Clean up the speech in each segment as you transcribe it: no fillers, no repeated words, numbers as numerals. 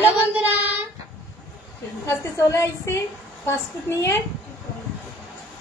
Hello বন্ধুরা, আজকে চলে আইছি ফাস্ট ফুড নিয়ে।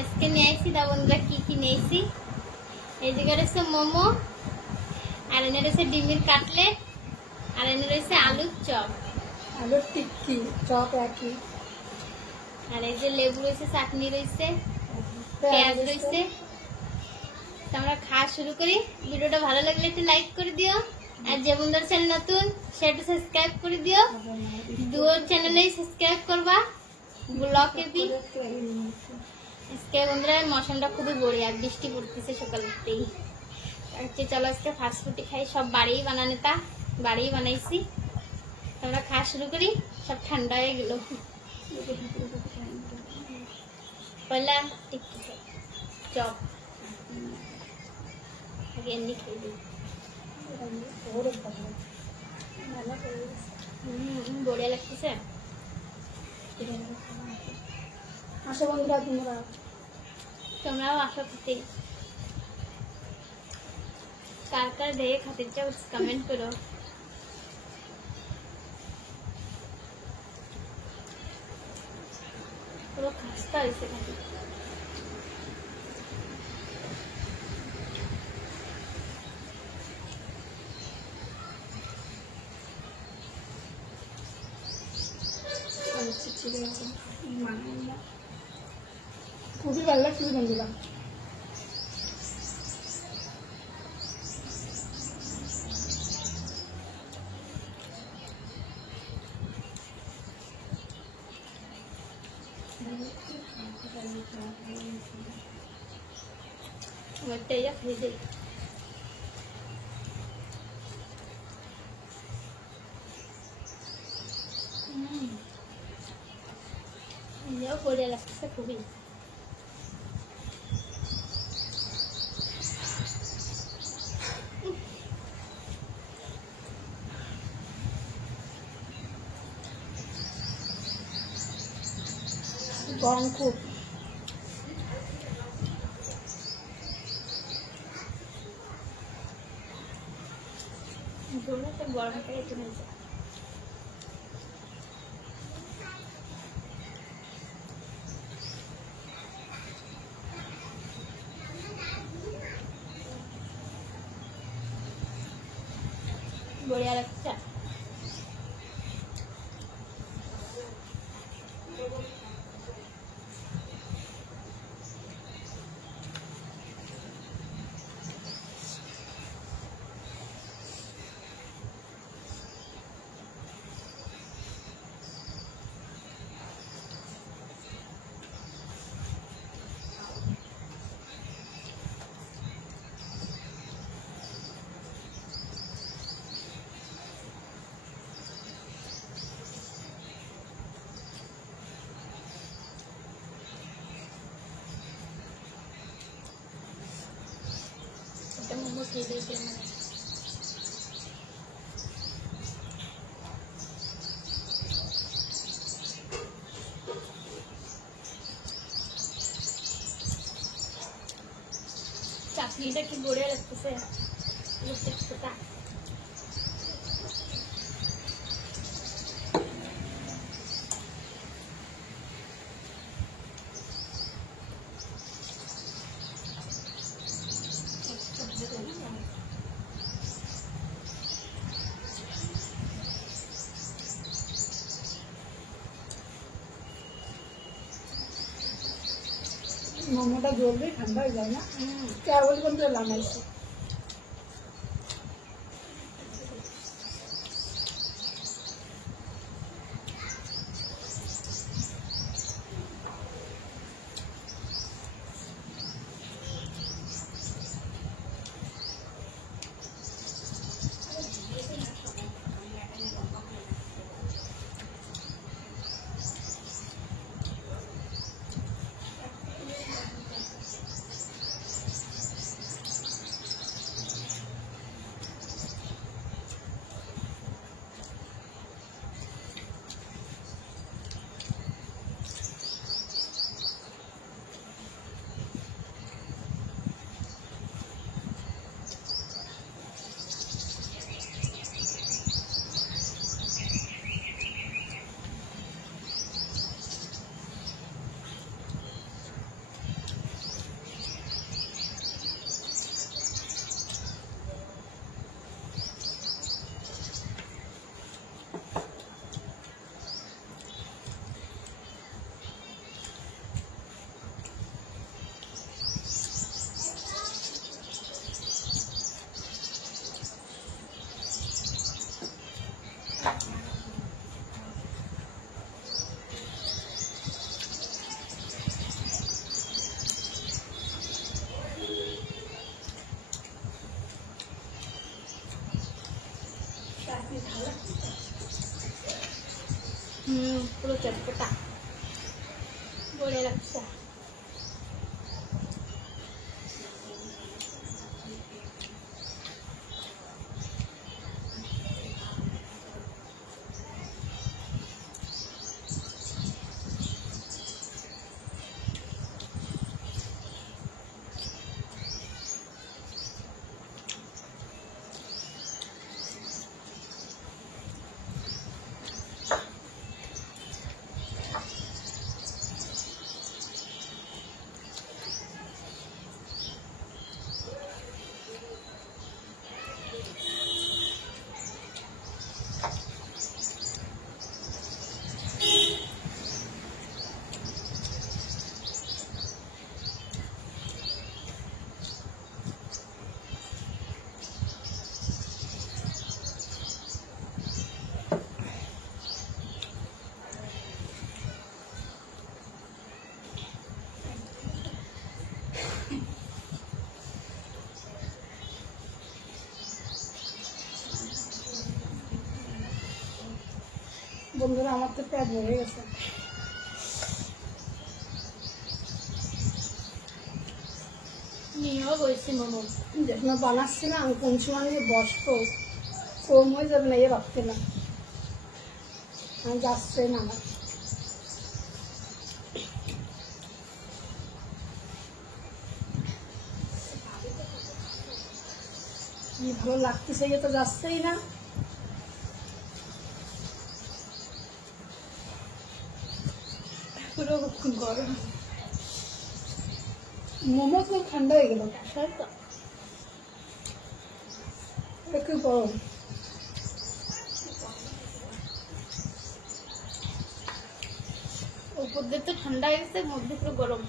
আজকে নিয়ে আইছি দা বন্ধুরা, কি কি নিয়েছি। এই জায়গায় রয়েছে মোমো, আর এনে রয়েছে ডিমের কাটলেট, আর এনে রয়েছে আলুর চপ, আলুর টিক্কি চপ একই, আর এই যে লেবু রয়েছে, চাটনি রয়েছে, পেঁয়াজ রয়েছে। তো আমরা খাওয়া শুরু করি। ভিডিওটা ভালো লাগলে একটু লাইক করে দিও, আর যে বন্ধুর চ্যানেল নতুন সেটা সাবস্ক্রাইব করে দিও। দুটো চ্যানেলেই সাবস্ক্রাইব করবা। ব্লগ এবি আজকে বন্ধুরা মৌসুমটা খুবই বড়িয়া, বৃষ্টি পড়তেছে সকালেতেই। আজকে চলো আজকে ফাস্ট ফুডই খাই, সব বাড়িই বানানো, তা বাড়িই বানাইছি। আমরা খাওয়া শুরু করি। সব ঠান্ডা হয়ে গেল। পয়লা টিক্কি চপ আগে এমনি খেয়ে দিই। বড়িয়া লাগতেছে। আসো বন্ধুরা, তোমরাও আসো খেতে। কার কার দেখে খাতে চাও কমেন্ট করো। পুরো খাস্তা হয়েছে খাতে। খুবই ভালো লাগছে বন্ধুরা। ওইটাই খেয়ে দিই। বড়িয়া লাগতেছে খুবই। গরম খুব। গরমটা একটু হয়েছে। বড়িয়া লাগছে। মোমো খেয়ে দিয়েছি আমরা। চাটনিটা কি বড়িয়া লাগতেছে। মোমোটা জলদি ঠান্ডা হয়ে যায় না, কেবল কিন্তু লাগাইছে। পুরো চটপটা বলে লাগছে। বন্ধুরা আমার তো পেট ভরে গেছে। নিয়েও বলছি মোমো যখন বানাচ্ছি না আমি কোন সময় নিয়ে বসতো কম হয়ে যাবে না, এ ভাবতে না আমি যাচ্ছে না আমার। কি ভালো লাগতেছে, এ তো যাচ্ছেই না। পুরো গরম। মোমো তো ঠান্ডা হয়ে গেল, তো একটু গরম। উপর দিয়ে তো ঠান্ডা হয়ে গেছে, মধ্যে পুরো গরম।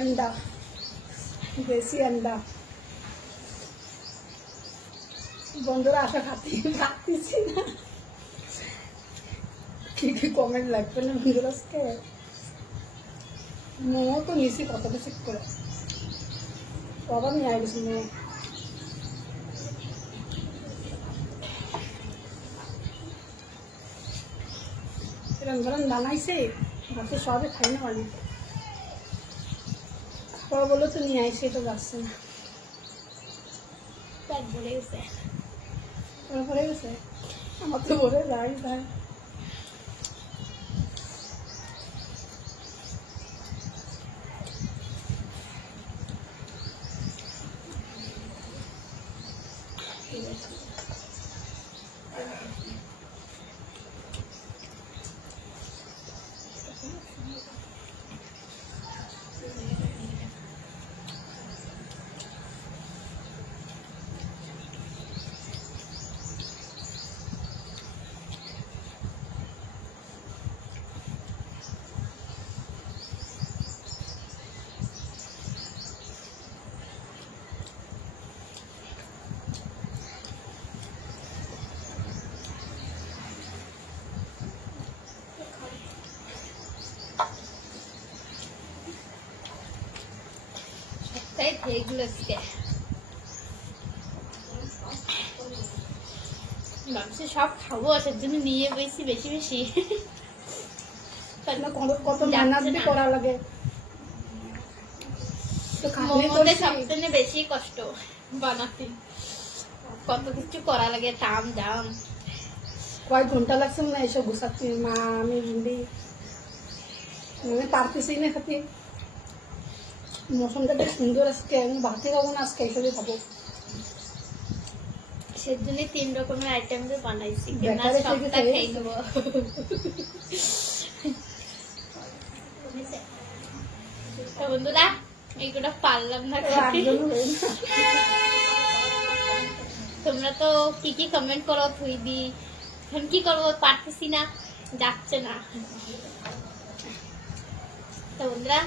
अंडा देसी अंडा বন্ধুরা আশা খাচ্ছি না কি কমেন্ট লাগবে না বন্ধুরা আজকে মোমো তো নিছি কত বেশি করে বাবা নিয়ে আইছি মোমো এরকম ধরেন বানাইছে ভাবতে সবে খাই না অনেক খাওয়া বলে তো নিয়ে আইসি এটা যাচ্ছে না পেট ভরে গেছে ভরে গেছে আমার তো ভরে যাই তাই এগুলো ভাবছি সব খাবো আসার জন্য নিয়ে বেশি বেশি বেশি কত মেহনত করা লাগে মোমোতে সবথেকে বেশি কষ্ট বানাতে কত কিছু করা লাগে তাম জাম কয়েক ঘন্টা লাগছে না এসব গুছাচ্ছি মা আমি হিন্দি মানে পারতেছি না খাতে মৌসুমটা বেশ সুন্দর আজকে আমি ভাতে খাবো না আজকে এইসবই খাবো সেজন্য 3 রকমের আইটেম দিয়ে বানাইছি খাই দেবো বন্ধুরা এইগুলো পারলাম না তোমরা তো কি কমেন্ট করো থুই দি এখন কি করবো পারতেছি না যাচ্ছে না তো বন্ধুরা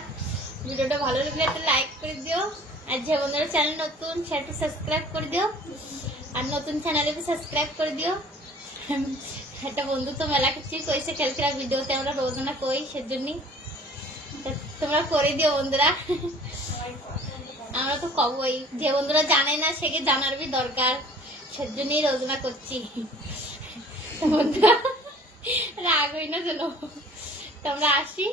ভিডিওটা ভালো লাগলে একটা লাইক করে দিও আর যে বন্ধুরা চ্যানেল নতুন সেটা সাবস্ক্রাইব করে দিও আর নতুন চ্যানেলে সাবস্ক্রাইব করে দিও একটা বন্ধু তো মেলা কিছু কইছে খেলখেলা ভিডিওতে আমরা রোজানা কই সেজন্যই তোমরা করে দিও বন্ধুরা আমরা তো তো কবই, যে বন্ধুরা জানে না সেকে জানার বি দরকার, সেজন্যই রোজনা করছি। বন্ধুরা রাগ হই না যেন, তোমরা আসি।